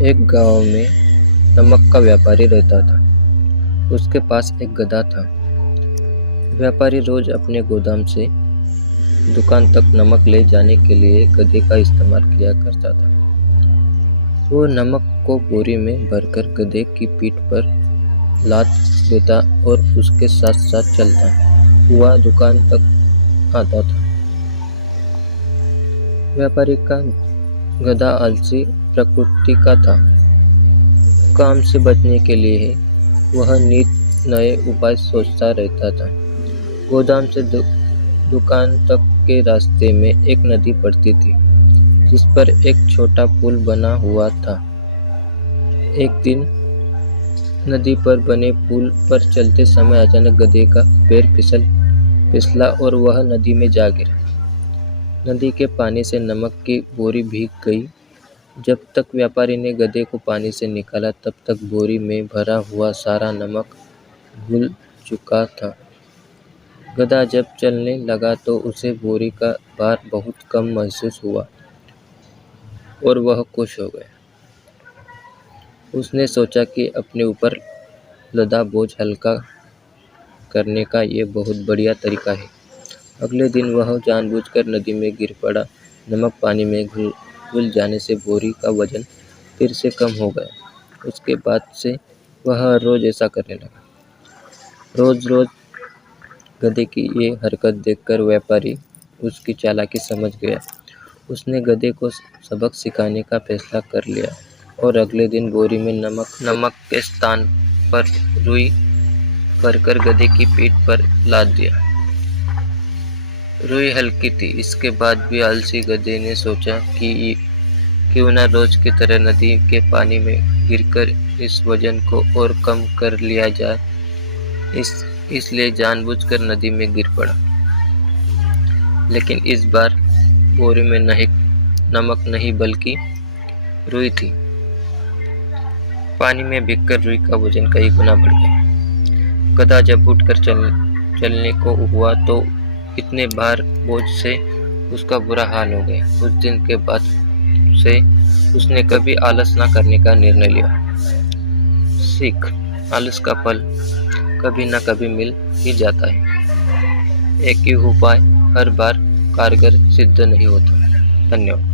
एक गांव में नमक का व्यापारी रहता था। उसके पास एक गधा था। व्यापारी रोज अपने गोदाम से दुकान तक नमक ले जाने के लिए गधे का इस्तेमाल किया करता था। वो नमक को बोरी में भरकर गधे की पीठ पर लाद देता और उसके साथ साथ चलता हुआ दुकान तक आता था। व्यापारी का गधा आलसी प्रकृति का था। काम से बचने के लिए वह नित नए उपाय सोचता रहता था। गोदाम से दुकान तक के रास्ते में एक नदी पड़ती थी, जिस पर एक छोटा पुल बना हुआ था। एक दिन नदी पर बने पुल पर चलते समय अचानक गधे का पैर फिसला और वह नदी में जा गिरा। नदी के पानी से नमक की बोरी भीग गई। जब तक व्यापारी ने गधे को पानी से निकाला, तब तक बोरी में भरा हुआ सारा नमक घुल चुका था। गधा जब चलने लगा तो उसे बोरी का भार बहुत कम महसूस हुआ और वह खुश हो गया। उसने सोचा कि अपने ऊपर लदा बोझ हल्का करने का ये बहुत बढ़िया तरीका है। अगले दिन वह जानबूझकर नदी में गिर पड़ा। नमक पानी में घुल जाने से बोरी का वजन फिर से कम हो गया। उसके बाद से वह हर रोज ऐसा करने लगा। रोज गधे की ये हरकत देखकर व्यापारी उसकी चालाकी समझ गया। उसने गधे को सबक सिखाने का फैसला कर लिया और अगले दिन बोरी में नमक के स्थान पर रुई भरकर गधे की पीठ पर लाद दिया। रुई हल्की थी। इसके बाद भी आलसी गधे ने सोचा कि क्यों न रोज की तरह नदी के पानी में गिरकर इस वजन को और कम कर लिया जाए। इसलिए जानबूझकर नदी में गिर पड़ा। लेकिन इस बार बोरी में नमक नहीं बल्कि रुई थी। पानी में भीगकर रुई का वजन कई गुना बढ़ गया। गधा जब उठकर चलने को हुआ तो इतने भार बोझ से उसका बुरा हाल हो गया। उस दिन के बाद से उसने कभी आलस न करने का निर्णय लिया। सीख: आलस का फल कभी न कभी मिल ही जाता है। एक ही उपाय हर बार कारगर सिद्ध नहीं होता। धन्यवाद।